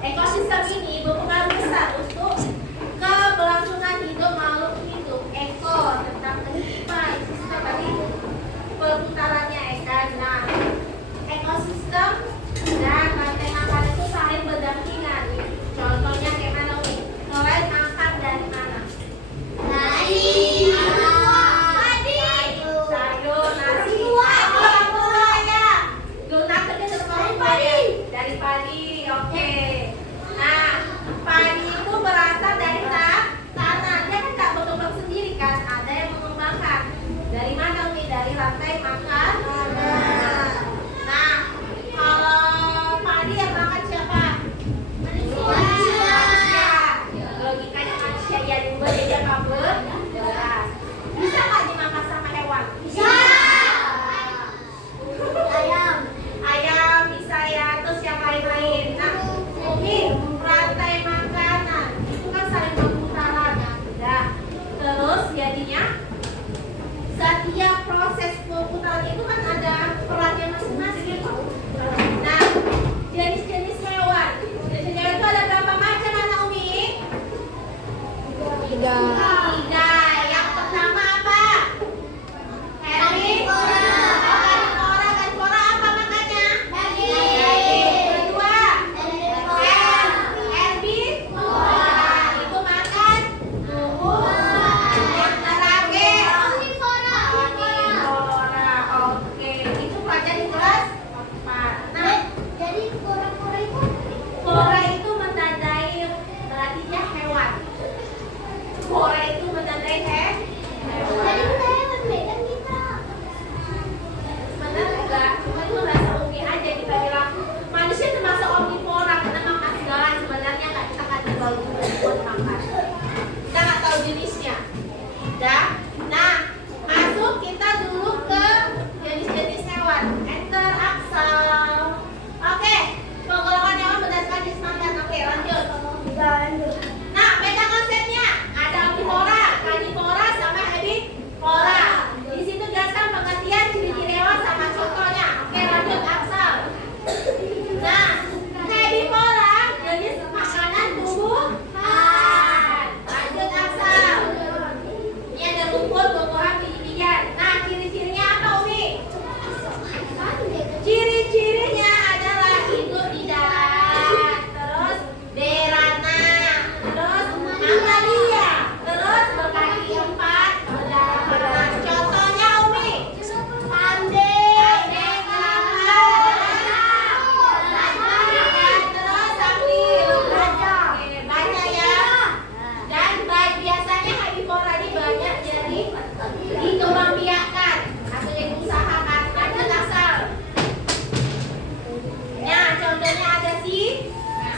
Ekosistem ini berpengaruh besar untuk keberlangsungan hidup makhluk hidup. Eko tentang kehidupan, sistem tadi perputarannya kan. Nah, ekosistem dan rantai makan itu saling berdampingan. Contohnya kayak mana nih? Kalian makan dari mana? Sayur, nasi. Dari padi, oke. Nah, padi itu berasal dari tanah. Dia kan tak berkembang sendiri kan, ada yang mengembangkan. Dari mana nih? Dari rantai makan. Nah, kalau padi yang makan siapa? Manusia. Logikanya manusia yang diubah jadi apa? Beras. Bisa nggak dimakan sama hewan? Bisa. Ayam bisa ya, terus yang lain-lain. Nah, mungkin rantai makanan itu kan saling berputaran. Nah, terus jadinya setiap proses perputaran itu kan ada perannya masing-masing. Nah, jenis-jenis hewan. Jenis hewan itu ada berapa macam, anak Umi? 3. Yang pertama apa? Herbivora.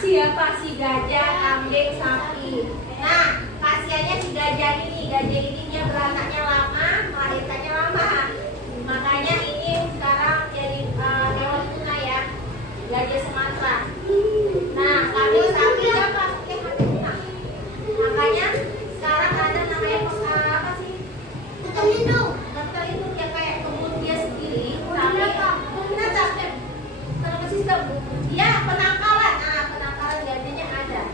Siapa? Si gajah, kambing, sapi. Nah, kasihannya si gajah ini dia beranaknya lama, melahirkannya lama. Makanya ini sekarang jadi hewan tuna ya, gajah Sumatera. Nah, kambing, sapi apa? Hewan tuna. Makanya sekarang ada namanya apa sih? Terlindung ya, kayak kebun dia sendiri. Tapi kenapa sistem? Dia penangkalan. Gajahnya ada.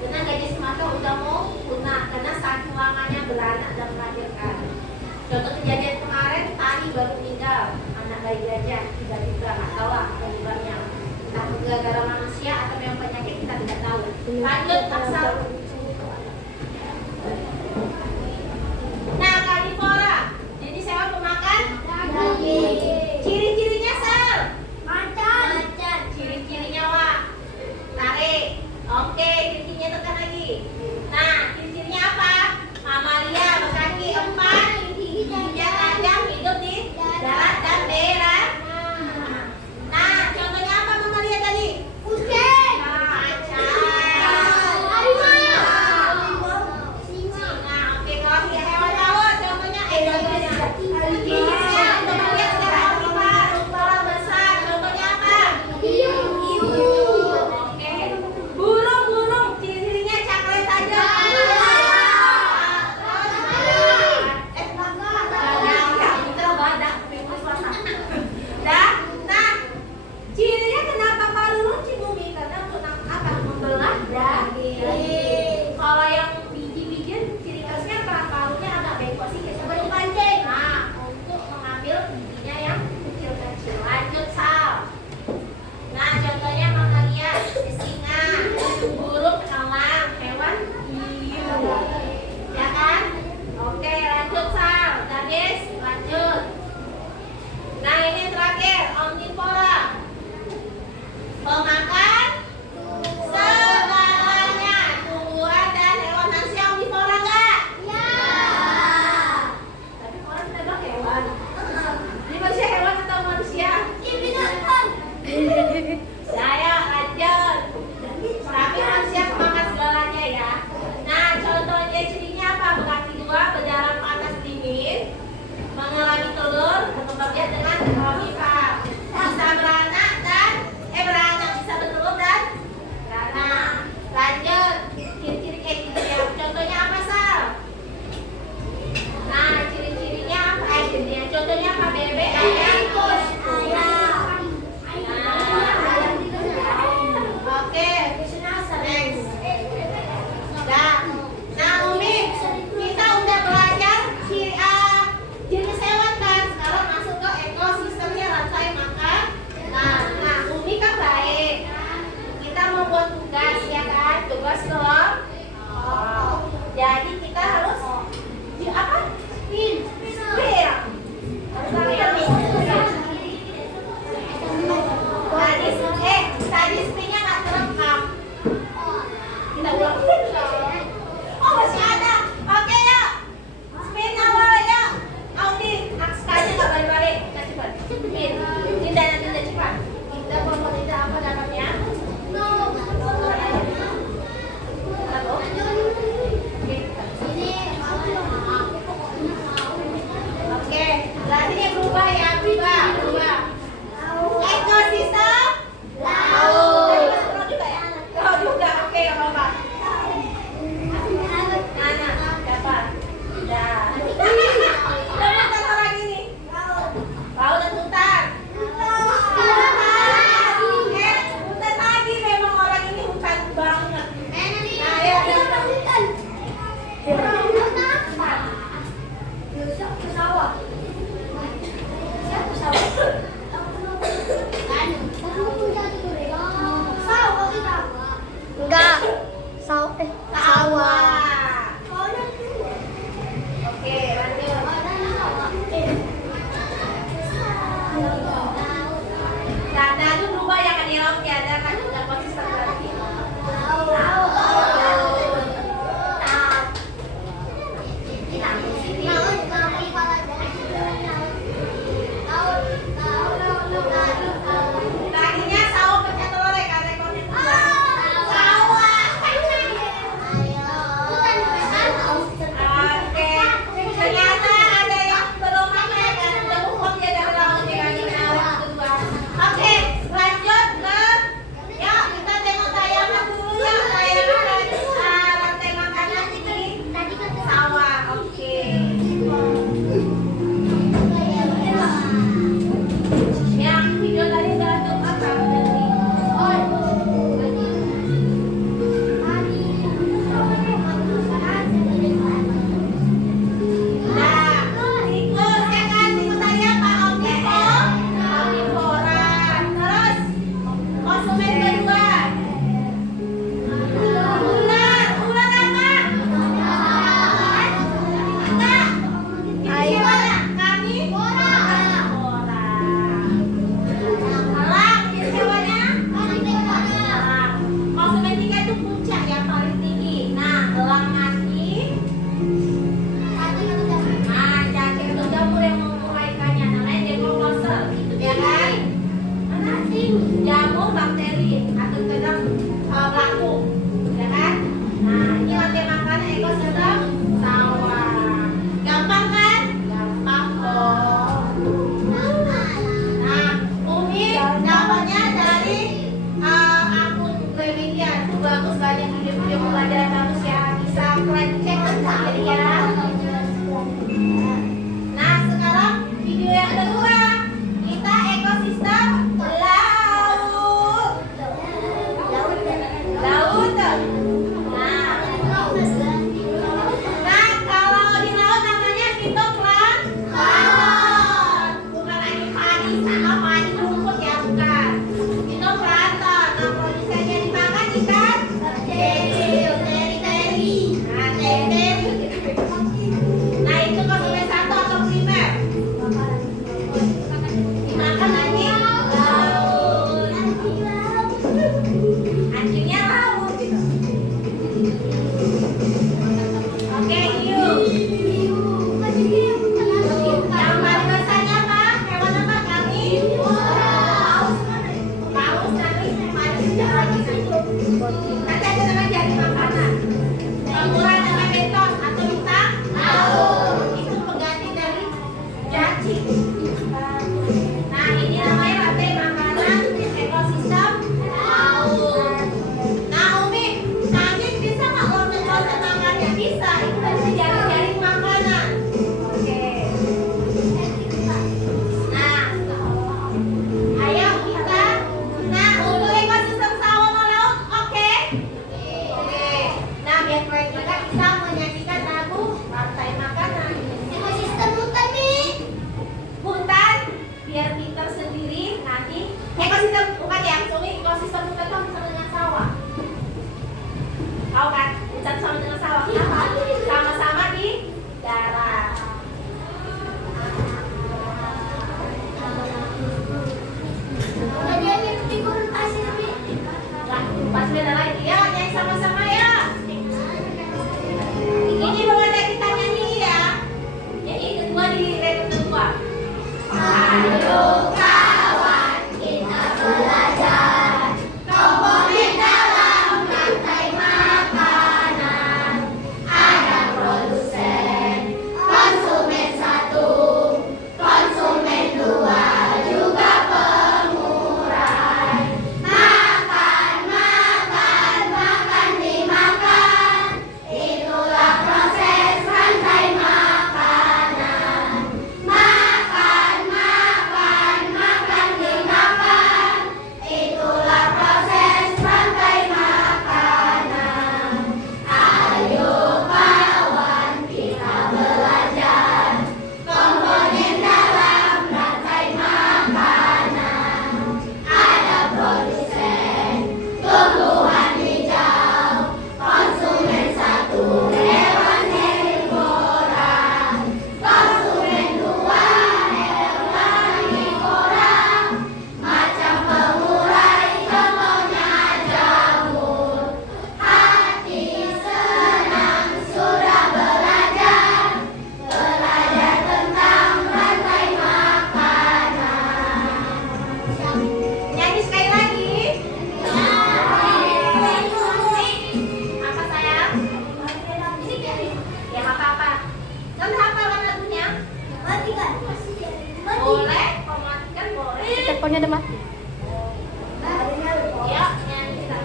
Karena gajah Sumatera udah mau punah karena saking lamanya beranak dan melahirkan. Contoh kejadian kemarin, tadi baru meninggal anak bayi gajah, tiba-tiba nggak tahu lah penyebabnya. Entah gara-gara manusia atau memang penyakit, kita tidak tahu. Lanjut pasal. Nah, karnivora. Jadi sewa pemakan daging. Ciri-cirinya sel. Macan. Ciri-cirinya wah. Tarik. Oke, ciri-cirinya tekan lagi. Nah, ciri-cirinya apa? Mamalia berkaki 4, giginya tajam, hidup di darat dan daerah. Nah, contohnya apa mamalia tadi? Kucing. Macan. Harimau. Singa. Oke, kalau hewan laut contohnya giginya untuk melihat secara optimal, besar. Contohnya apa? Hiu. Burung, ciri-cirinya bebas dong. Jadi kita harus apa? Spin. Tadi spinnya nggak terekam. Kita ulang lagi. Oh masih ada. Oke yuk. Spin awal ya. Audi, sekalian nggak balik-balik. Kasih cepat. Spin. Tidak nanti udah cepat. Kita mau tidak apa dalamnya? Oke, berarti dia berubah ya, berubah. Ekosistem laut. Laut juga ya? Laut juga, oke, nggak apa-apa. Mana? Siapa? Udah. Dapat orang ini. Laut dan hutan. Hutan lagi memang orang ini hutan banget. Nah, ya. Pesawat. Enggak. Sawah. Oke, lanjut. Nah, itu berubah ya kan dialognya, ada kan udah konsisten berarti. Tadinya sawah pecah telur ya kan rekornya. Sawah. Oke. Ternyata ada yang belum apa kan udah move ya dari lautnya kan ini awal kedua. Oke, lanjut ke yuk kita tengok tayangan dulu ya. Tayangan rantai makanan di sawah. Oke. Yang video tadi udah untuk apa berarti? Nah, tikus ya kan, tikus tadi apa? Omnivora. Terus konsumen kedua. Ular apa? Enggak. Ini mana? Karnivora. Elang, ini hewanya? Elang. Konsumen tiga itu puncak yang paling tinggi. Nah, elang mati. Nah, cacing atau jamur yang mengurai ikannya namanya dekomposer, gitu ya kan? Mana sih? Jamur bakteri atau kadang belaku, ya kan? Nah, ini rantai makanan ekosistem sawah. Gampang kan? Gampang kok. Nah, Umi dapatnya dari akun Gramedia. Itu bagus banyak video-video pembelajaran bagus ya. Bisa kalian cek sendiri ya. Nah, sekarang video yang kedua. Kita ekosistem laut. Laut. Nah, kalau di laut namanya fitoplankton. Bukan lagi padi sama padi rumput ya, bukan. Fitoplankton. Nah, kalau misalnya dimakan ikan teri. Nah, teri. ada Mas. Ya, nyanyi kita.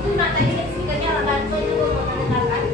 Itu matanya di speakernya bantu itu mendengarkan.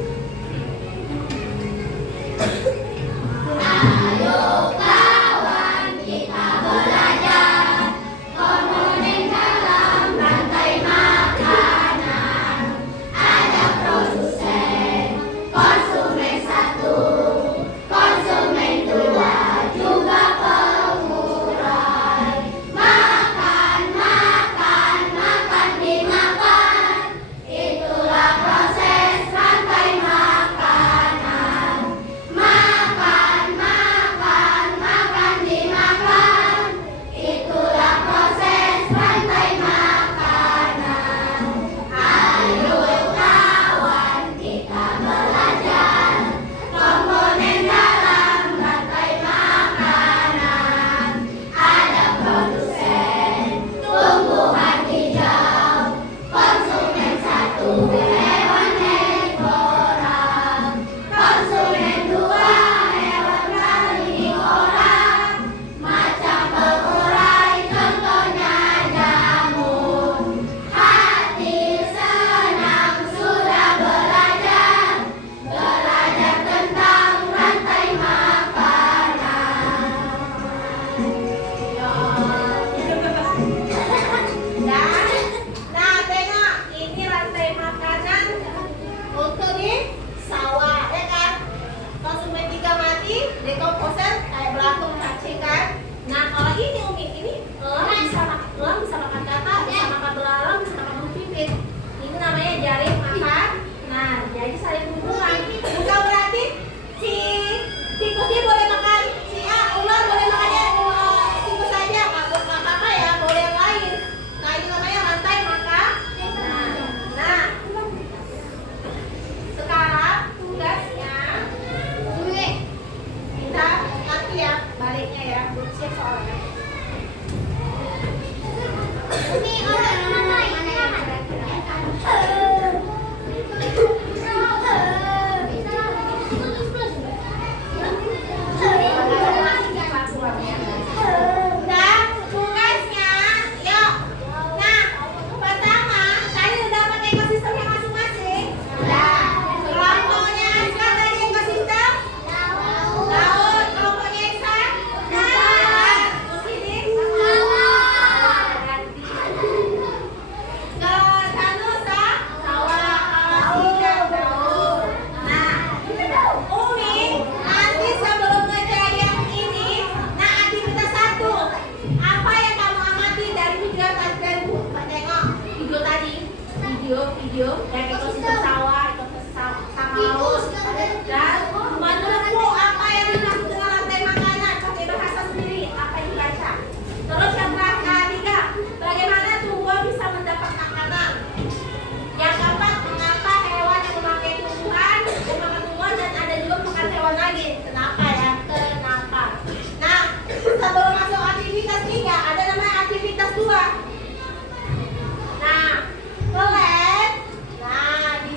Nah, tengok, ini rantai makanan untuk di sawah, ya kan? Konsumen 3 mati, dekomposer kayak belatung cacing kan? Nah, kalau ini Umi, ini elang bisa makan kakak, bisa makan belalang, bisa makan pipit. Ini namanya jaring makan. Nah, jadi saling berhubungan. Bukan berarti si tikus ini boleh makan si ular boleh makannya tikus saja, nggak apa-apa ya, boleh yang lain. Nah, ini namanya rantai makan. Nah, sekarang tugasnya kita nanti ya baliknya ya, belum siap soalnya. Ini mana yang udah tugasnya, yuk. Nah, pertama tadi udah pakai ekosistemnya masing-masing. Udah. Kelompoknya Askar tadi ekosistem laut, kelompoknya Iksan terus ini ganti. Kalau Tanusa sawah, ikan daun. Nah, Umi nanti sebelum ngerjain ini, nah aktivitas 1 apa yang kamu amati dari video tadi, dari tengok video tadi, video yang ekosistem sawah, ekosistem sama laut, dan menurutmu apa yang dimaksud dengan rantai makanan, pakai bahasa sendiri apa yang dibaca. Terus yang ketiga, bagaimana tumbuhan bisa mendapat makanan. Yang keempat, mengapa hewan yang memakai tumbuhan memakan tumbuhan dan ada juga makan hewan lagi. Kenapa ya? Kenapa? Nah, sebelum masuk aktivitas 3, ada namanya aktivitas 2. Nah, ke lab. Nah, di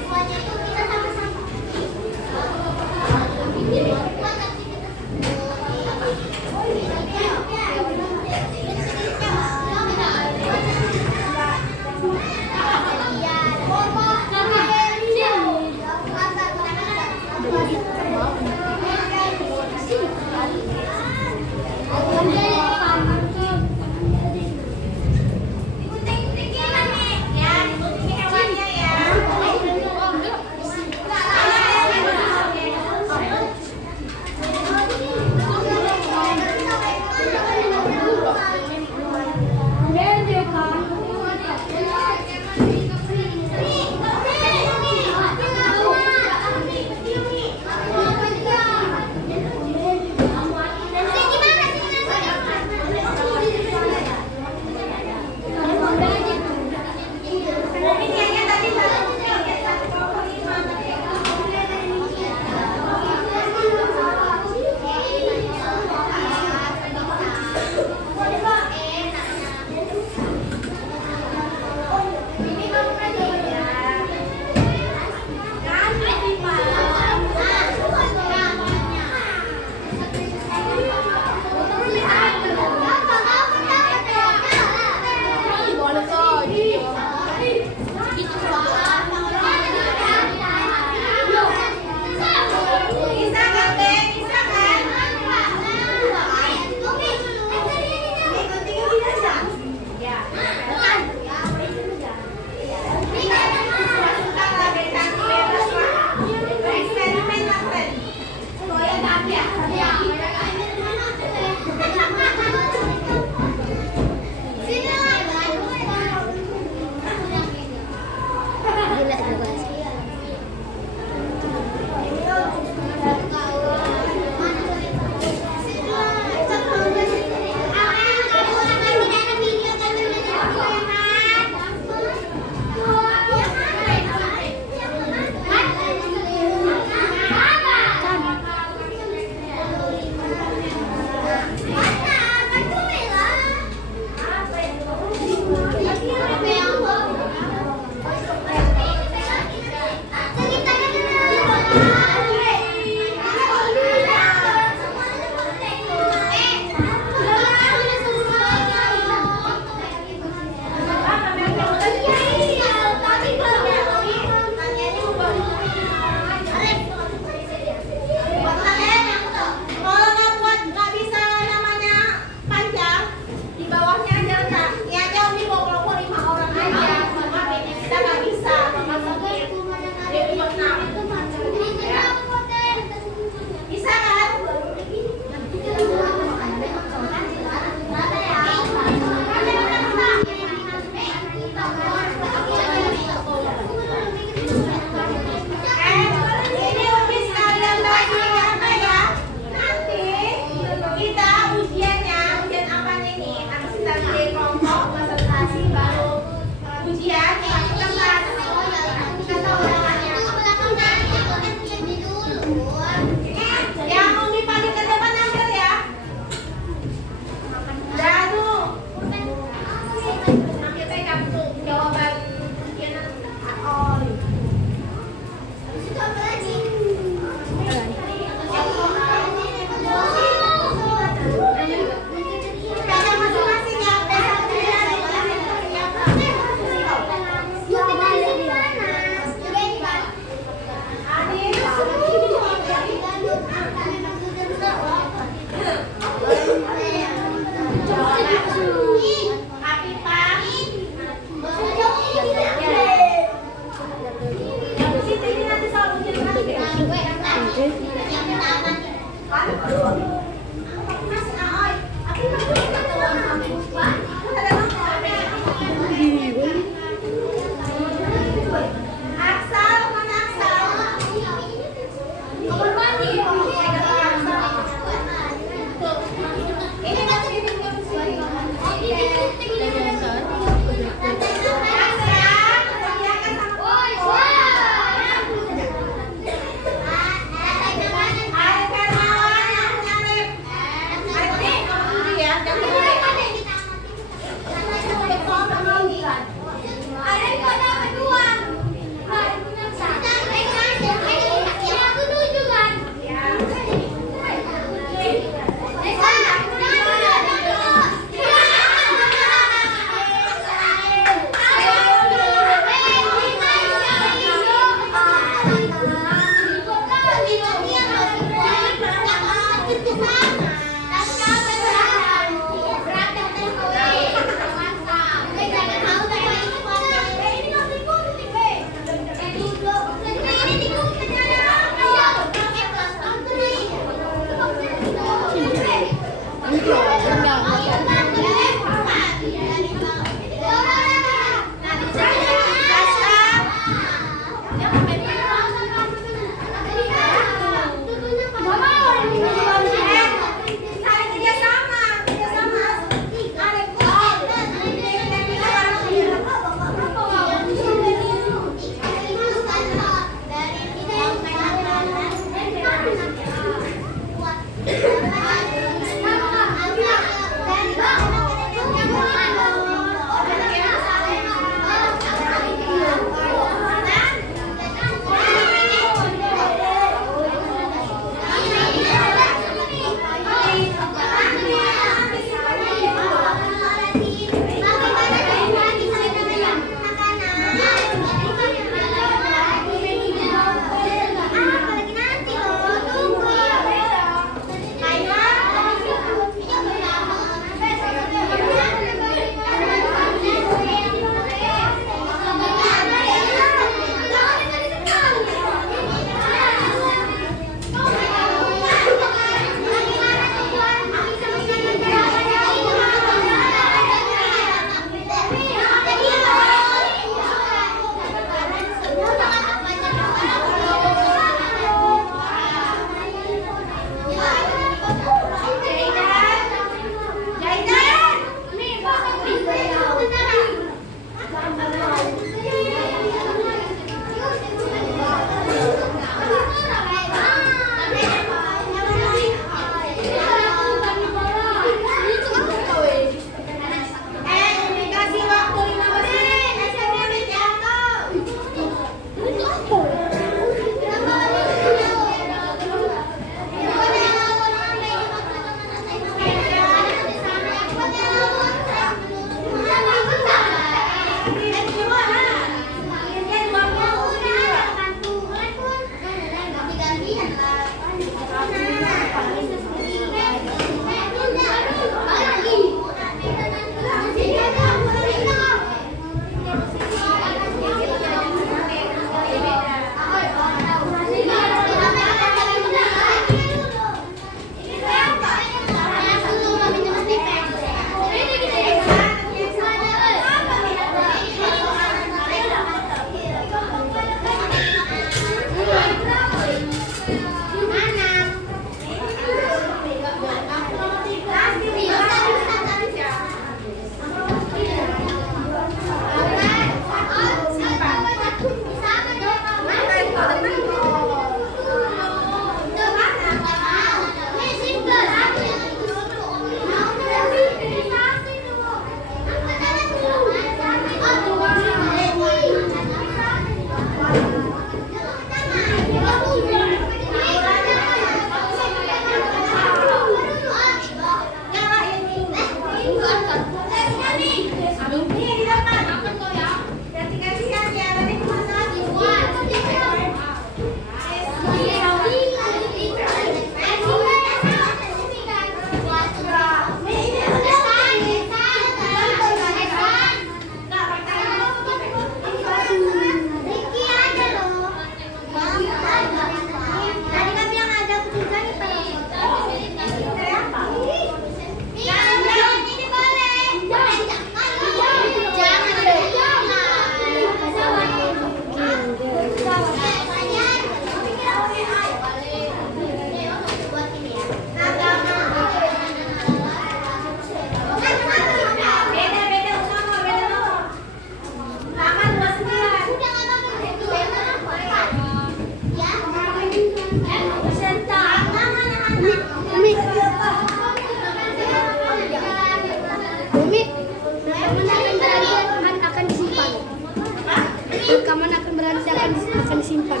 rekaman akan berhenti, akan disimpan.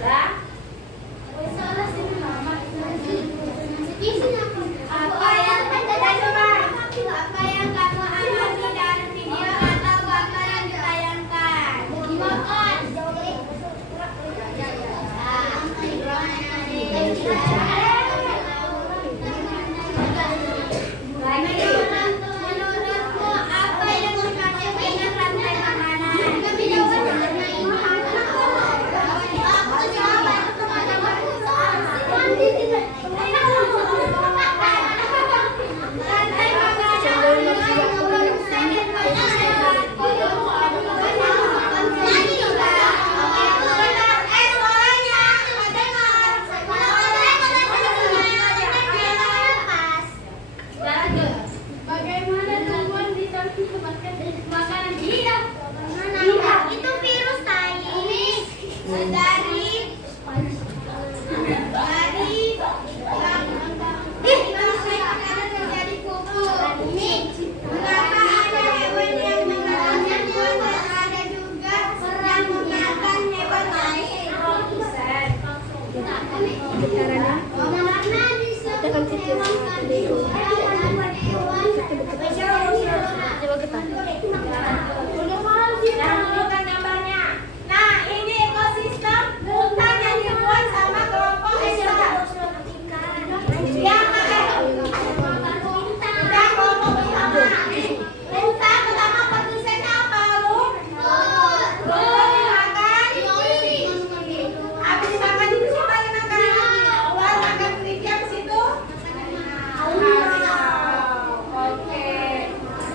Dah. Apa yang kamu alami dari video atau gambar yang ditayangkan? Menurutmu apa yang dimaksud dengan rantai makanan? Aku jawab. Rantai makanan. Bagaimana tumbuhan ditempatkan makanan dia? Itu virus dari makanan menjadi pupuk. Mengapa ada hewan yang memakan hewan dan ada juga yang memakan hewan lain? Caranya kita kan setiap coba kita. Nah, tunjukkan gambarnya. Nah, ini ekosistem hutan yang dibuat sama kelompok ESA. Yang udah kelompok pertama. Hutan pertama produsennya apa, Lu? Rumput dimakan. Habis dimakan itu siapa yang makan? Ular makan kerikil ke situ? Oke.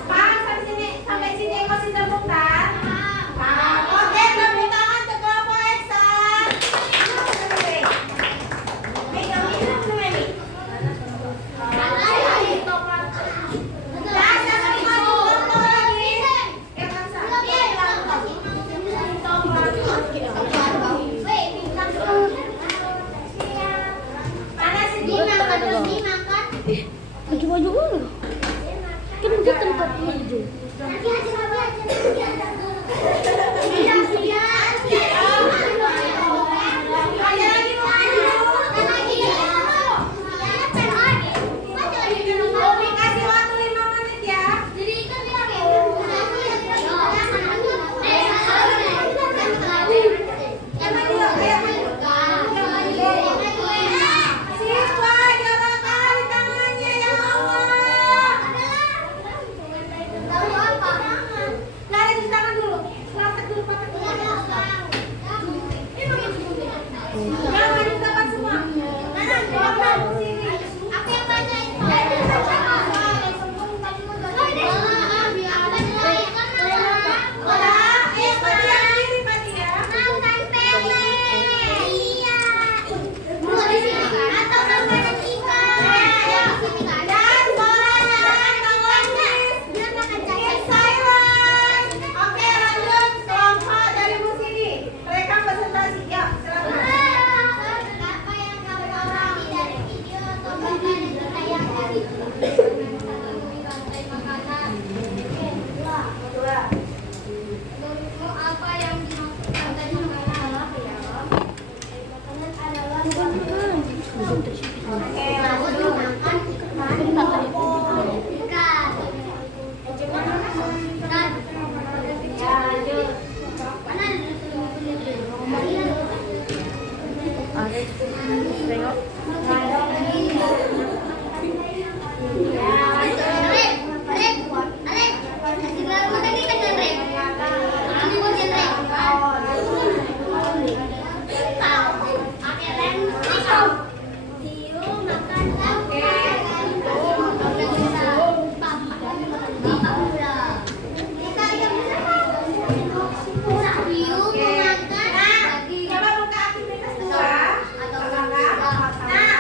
Paham sampai sini ekosistem hutan? Paham. Oke, tepuk tangan untuk kelompok ESA. Baju-baju mana? Kan di tempat itu. Kasih waktu 5 menit ya. Siswa jorok kali tangannya ya Allah. Lari cuci tangan dulu. Praktek dulu, praktek dulu. Jangan maju tempat semua. Sini. Aku yang bacain. Oke, lanjut kelompok dari musisi. Mereka presentasi. Yuk, silakan. Apa yang kamu alami dari video atau gambar yang ditayangkan? Menurutmu apa yang dimaksud rantai makanan? Oke, Laut lanjut. makan ikan. Ya, lanjut. Tengok. Nah, coba buka aktivitas 2. Nah,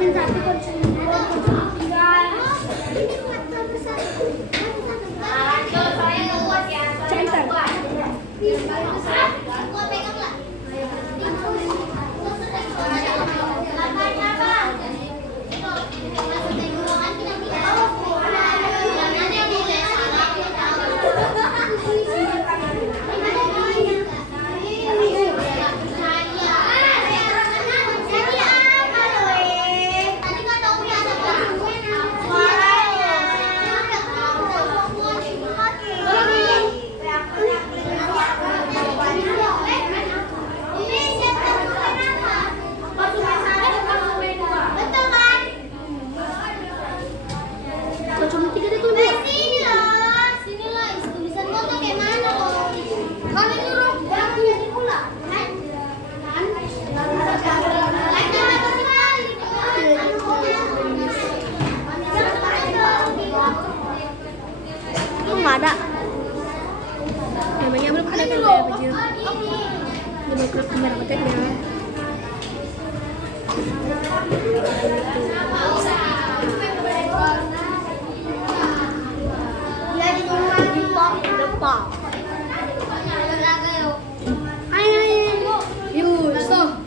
konsumen satu, konsumen dua, konsumen tiga. Lanjut, saya ngebuat ya. Saya ngebuat. Konsumen tiga itu dua. Sini loh, tulisan gua tuh kayak mana loh? Kami nyuruh yang jadi pula. Oh, nggak ada. Emangnya belum ada kamera baju. Coba ke kamera hotelnya. Depan. Ayo. Yuk, stop.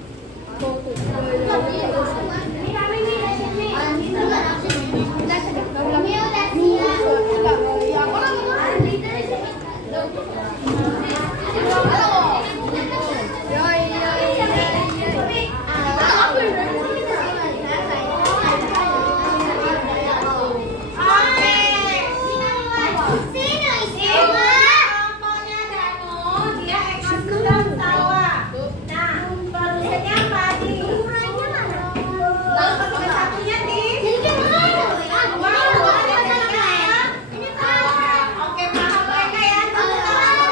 Kelompoknya Danu, dia ekosistem sawah. Nah, produsennya padi. Lalu satunya di Oke, paham mereka ya. Siapa yang tadinya?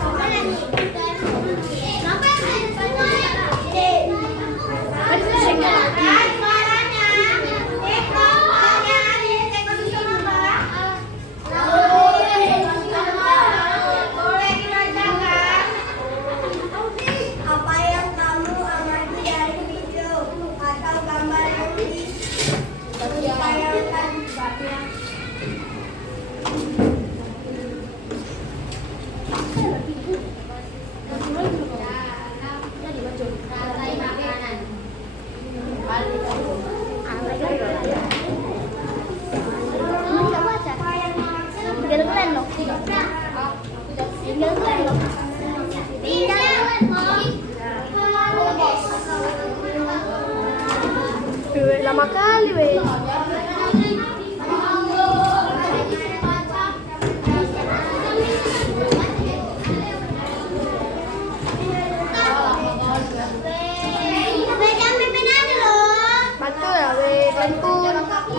Suaranya. Kelompoknya di ekosistem apa? Boleh dibacakan. Apa yang kamu amati dari video atau gambar yang ditayangkan? Lama kali, weh. Pegang pimpin aja loh. Betul ya, weh. Pantun. Halo.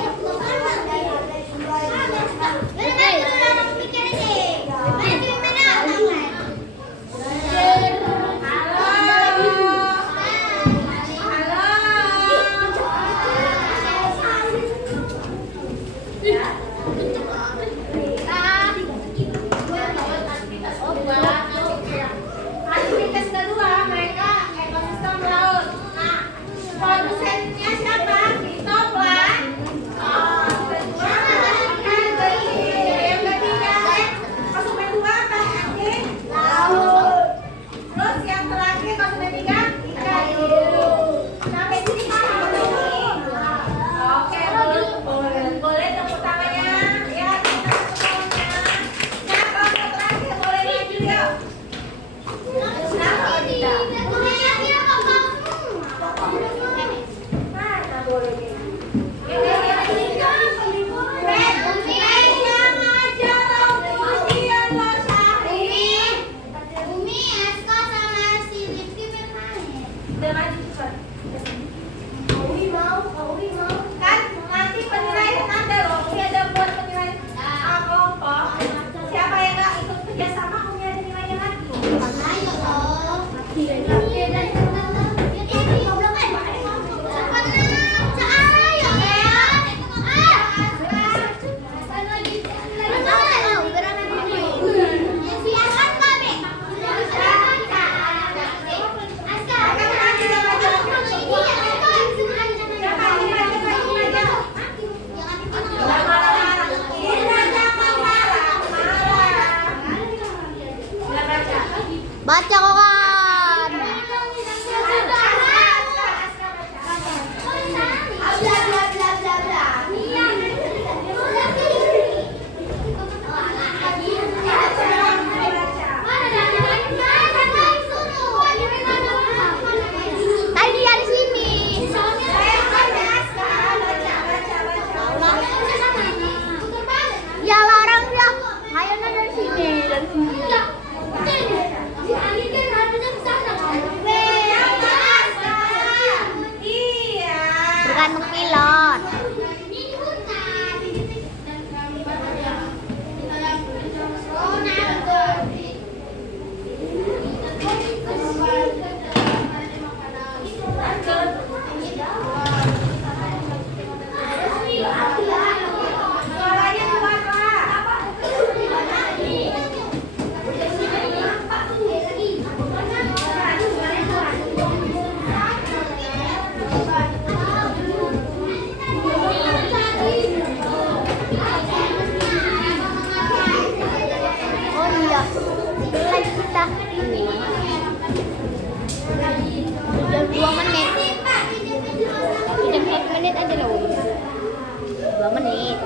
ini.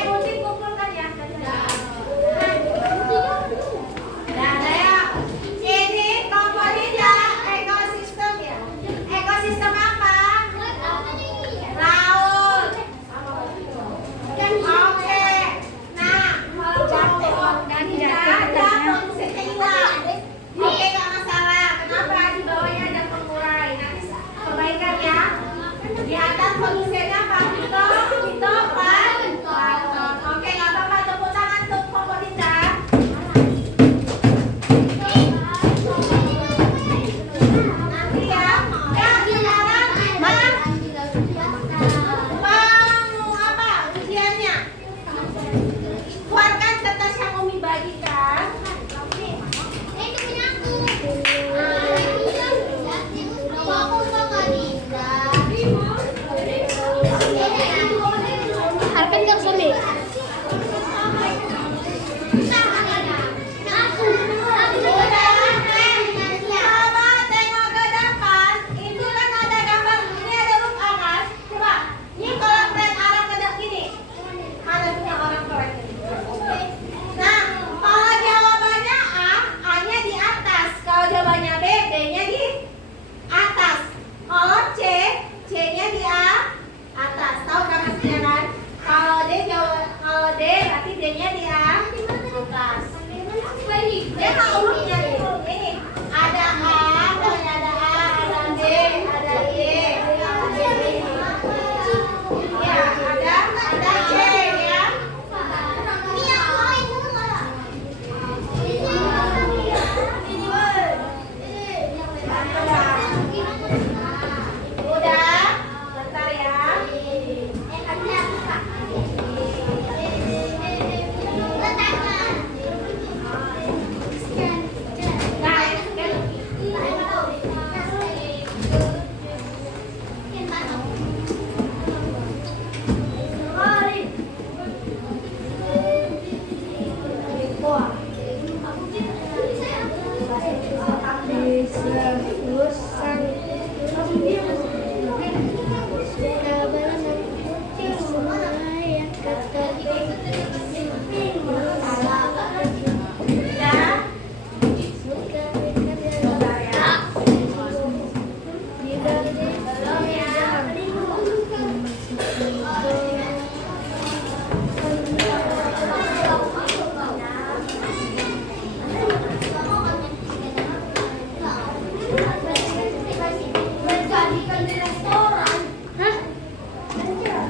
Gunting kumpulkan ya. Dan saya ini komponennya ekosistem ya. Ekosistem apa? Laut. Oke. Nah, kalau jatuh dan ada produsennya hilang. Oke, nggak masalah. Kenapa di bawahnya ada pengurai? Nanti perbaikan ya. Di atas produsennya apa? Itu plankton. Oke, nggak apa-apa. Tepuk tangan untuk Popolita. Nanti ya. Ya, sekarang kita mau apa? Ujiannya. Keluarkan kertas yang Umi bagikan. Harapin nggak Sami? Coba tengok ke depan. Itu kan ada gambar. Ini ada huruf A kan? Coba. Ini kalau tren arah ke depan gini. Mana punya orang korek ini? Nah, kalau jawabannya A, A-nya di atas. Kalau jawabannya B, B-nya di atas. Kalau C, C-nya di atas. Tahu kan maksudnya kan? Kalau D berarti D-nya di atas. Dia nggak urutnya ini. Ada A, pokoknya ada A, ada D, ada Y, ya, ada C ya. Udah, bentar ya. Nah, udah.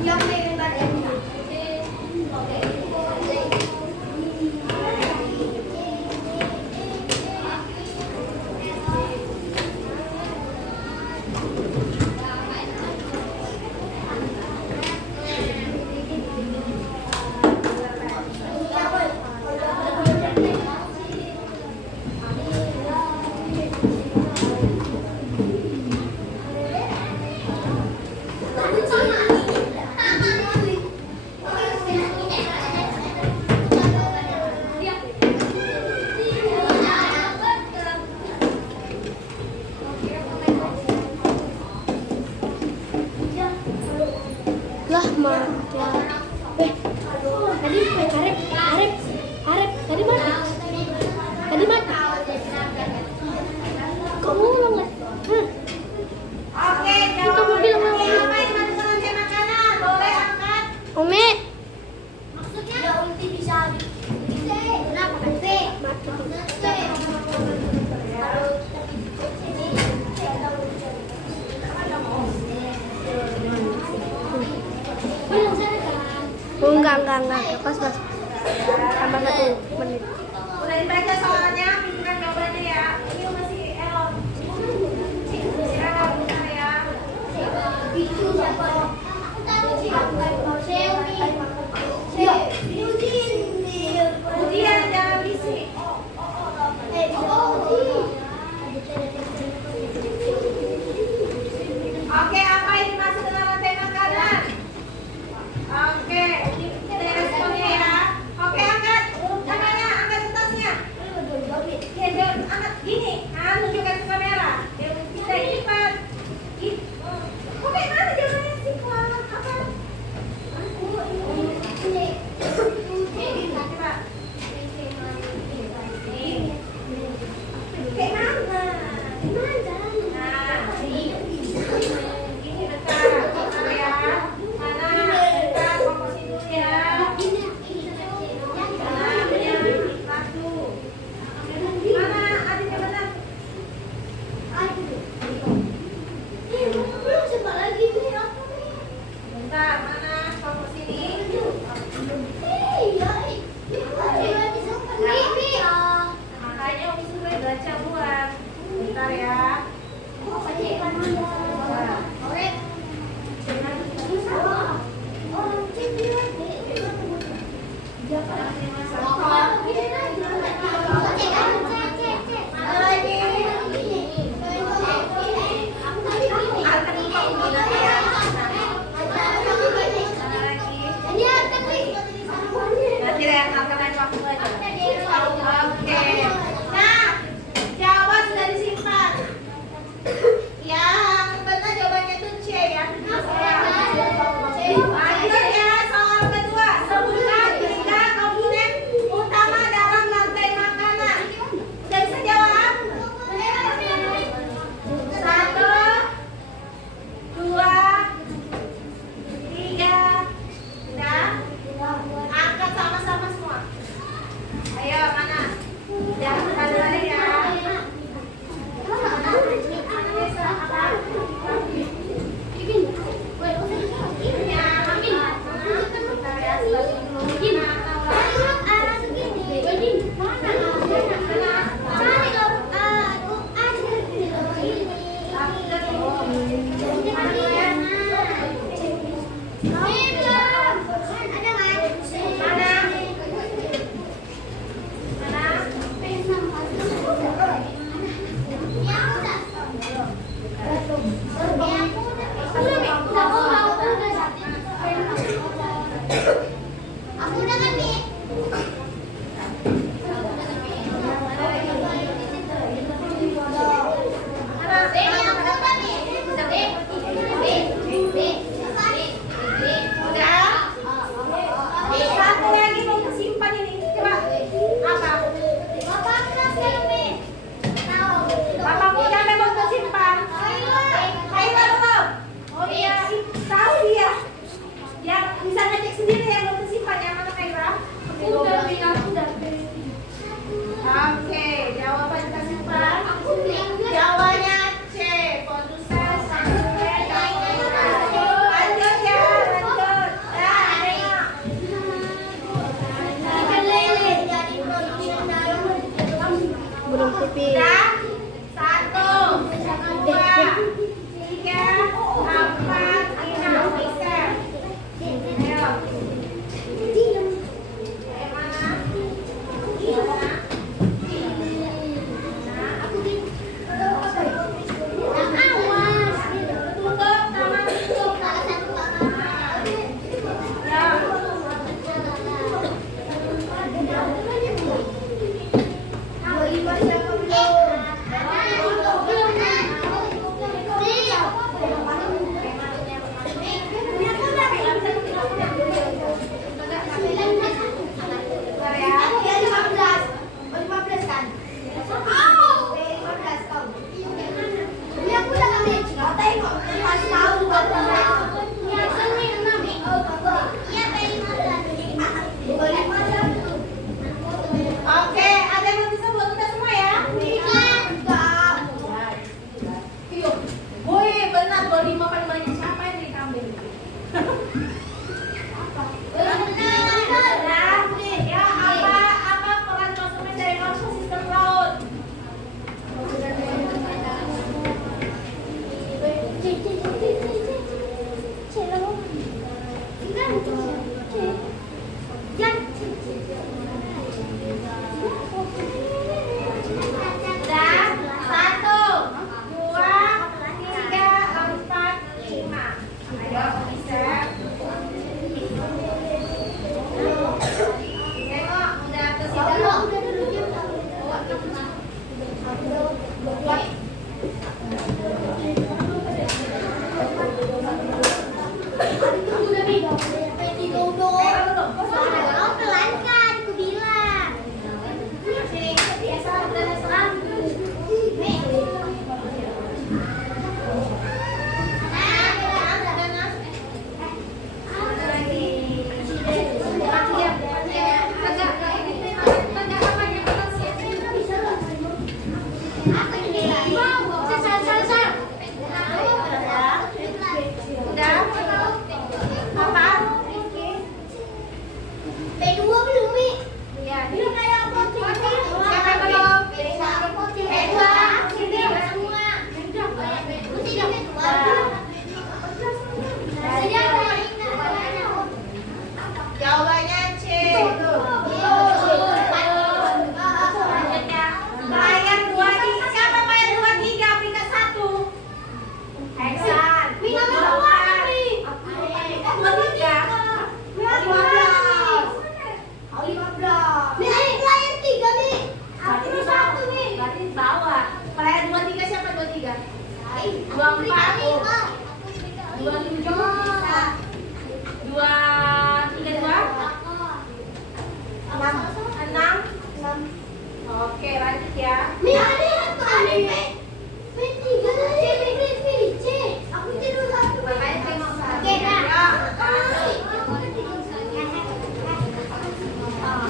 Belum ya. Lah mati. Tadi Arep tadi mati. Kamu ulang nggak? Oke, Itu mobil sama Umi. apa yang masuk lantai makanan? Boleh angkat. Umi. Maksudnya ya ulti bisa kenapa kan C? Enggak. Pas. Tambah 1 menit. Udah dibaca soalnya, pintukan jawabannya ya. Ini masih error. Masih error, bentar ya. Itu siapa? Aku tahu siapa. Ujian jangan bisik. Oke, apa yang dimaksud dengan lantai makanan? Oke, kita responnya ya. Oke, angkat tangannya, angkat tasnya. Ya, jangan angkat gini. Nah, tunjukkan ke kamera. Kita lipat. Oke, mana jawabannya sih? Lanjut ya, soal kedua. Sebutkan 3 komponen utama dalam rantai makanan. Udah bisa jawab? 1, 2, 3. Udah? Angkat sama-sama semua. Ayo, mana? Jangan sekali ya. Aku udah kan nih. Satu lagi mau kesimpan ini. Coba. Apa? Bapak punya memang kesimpan. Kaila belum? Oh iya, tahu dia. Yang bisa ngecek sendiri yang belum kesimpan yang mana Kaila? Oke, jawaban kita simpan. Jawabannya C. Produsen sampai lanjut ya, lanjut. Burung pipih. Dan 1, 2, 3, 4, 5. Bisa. Ayo. Mana? Tutup tangan tutup. Oke, ada yang bisa buat kita semua ya? Yuk, boy, benar 25 paling banyak siapa yang ditambah? Ya, apa peran konsumen dari ekosistem laut? Dan 1, 2, 3, 4, 5. Ayo, bisa. Tengok, udah ke sini. Jawabannya C. Selanjutnya, bayar 23. Siapa bayar 23? Peringkat 1. Heksan. 24. Oke, lanjut ya. Mi ada satu anime. P3 C. Aku tidur satu. Makanya tengok satu. Oke, Kak. Ya.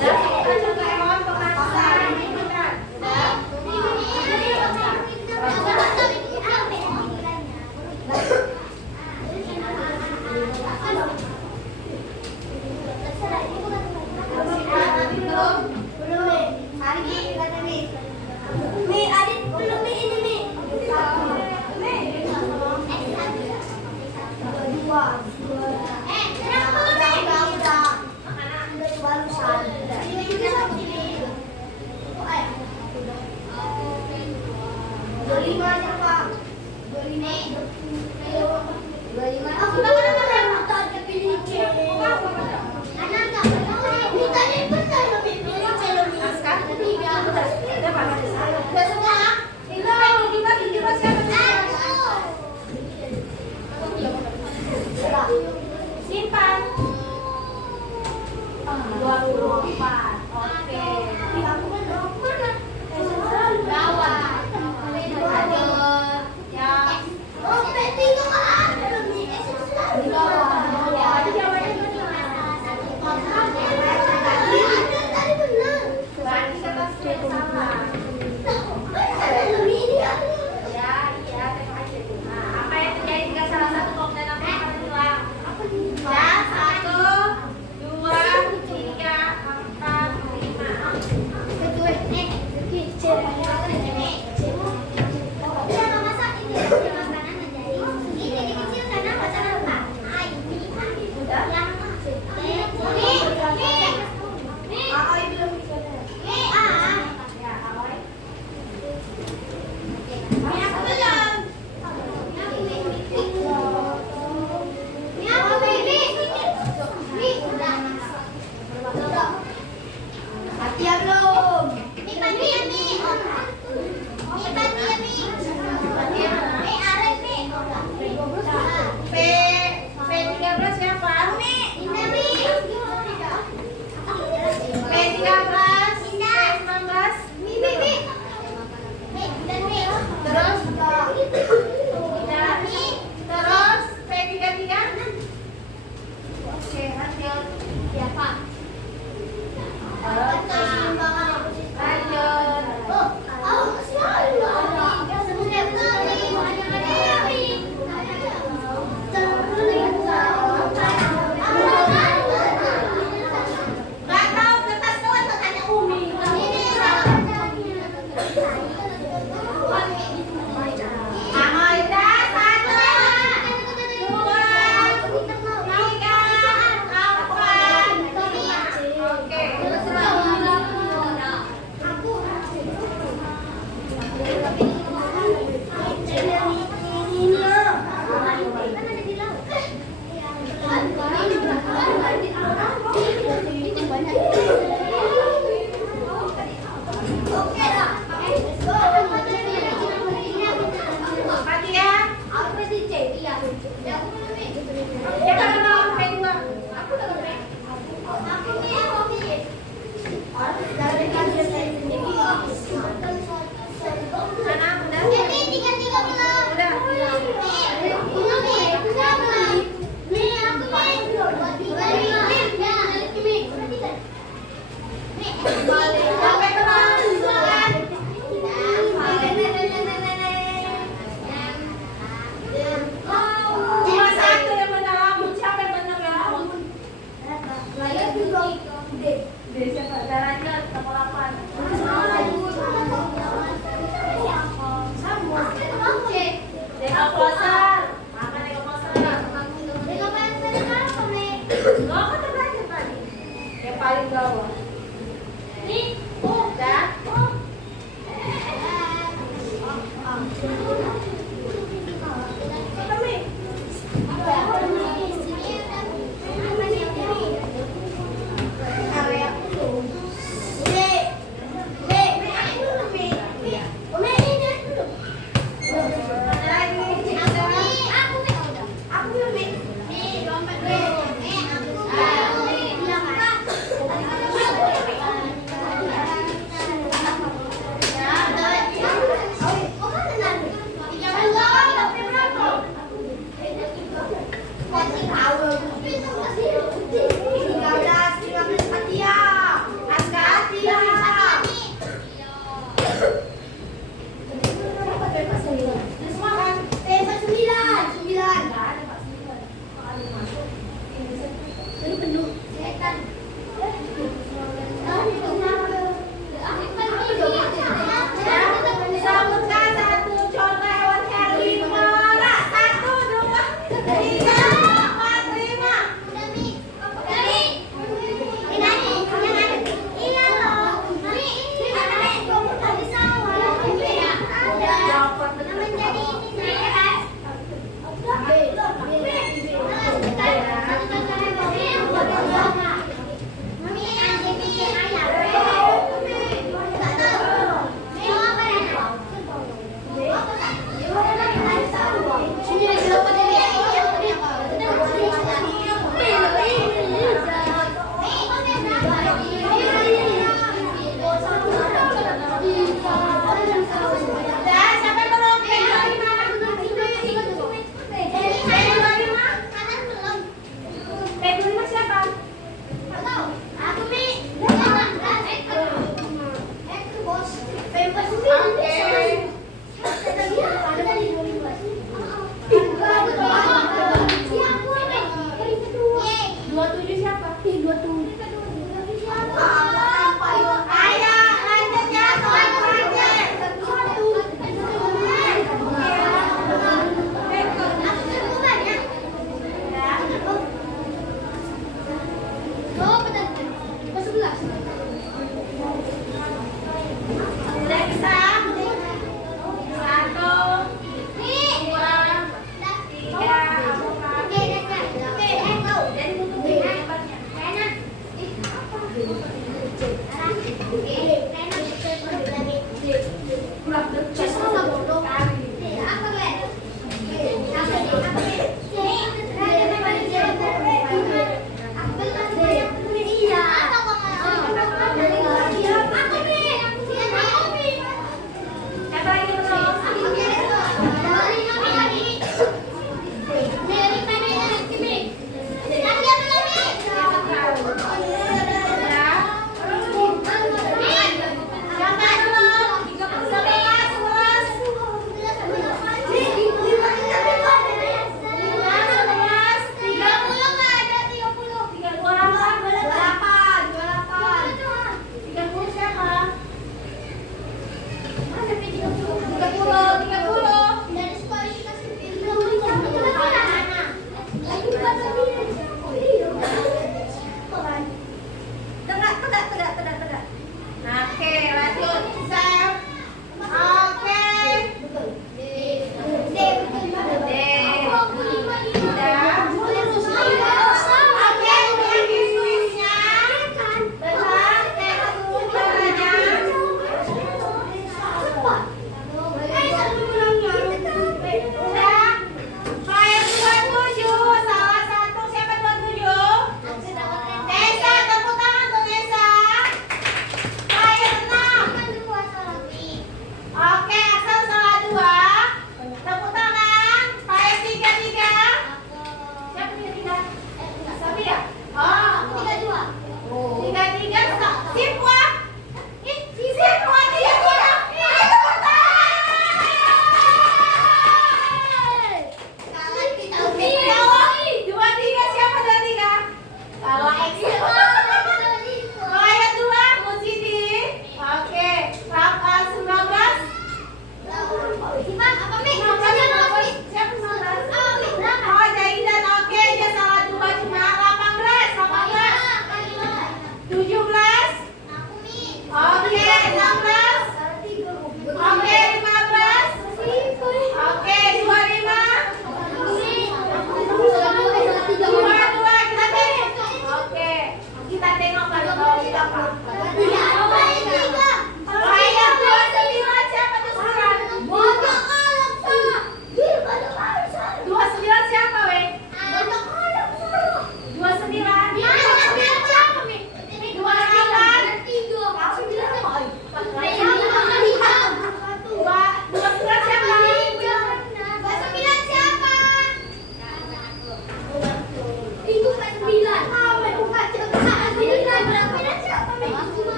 Dan kita coba hewan pemanasan. Benar. Simpan. 24. Oke. P13 siapa? P13, P19, terus P33. Oke, lanjut. Nggak tahu kertas tuh tanya Umi. Aida, 1, 2, 3, 4, 5. Oke. Mati ya. Siapa yang mau P2? Aku udah P. Mana udah? Sampai kelas. Cuma satu yang benar. Siapa yang benar ya? Siapa? Jalannya nomor 8. Deka Posar. Makan Deka Posar. Lo kan udah belajar tadi. Yang paling bawah. Udah. Ada lagi.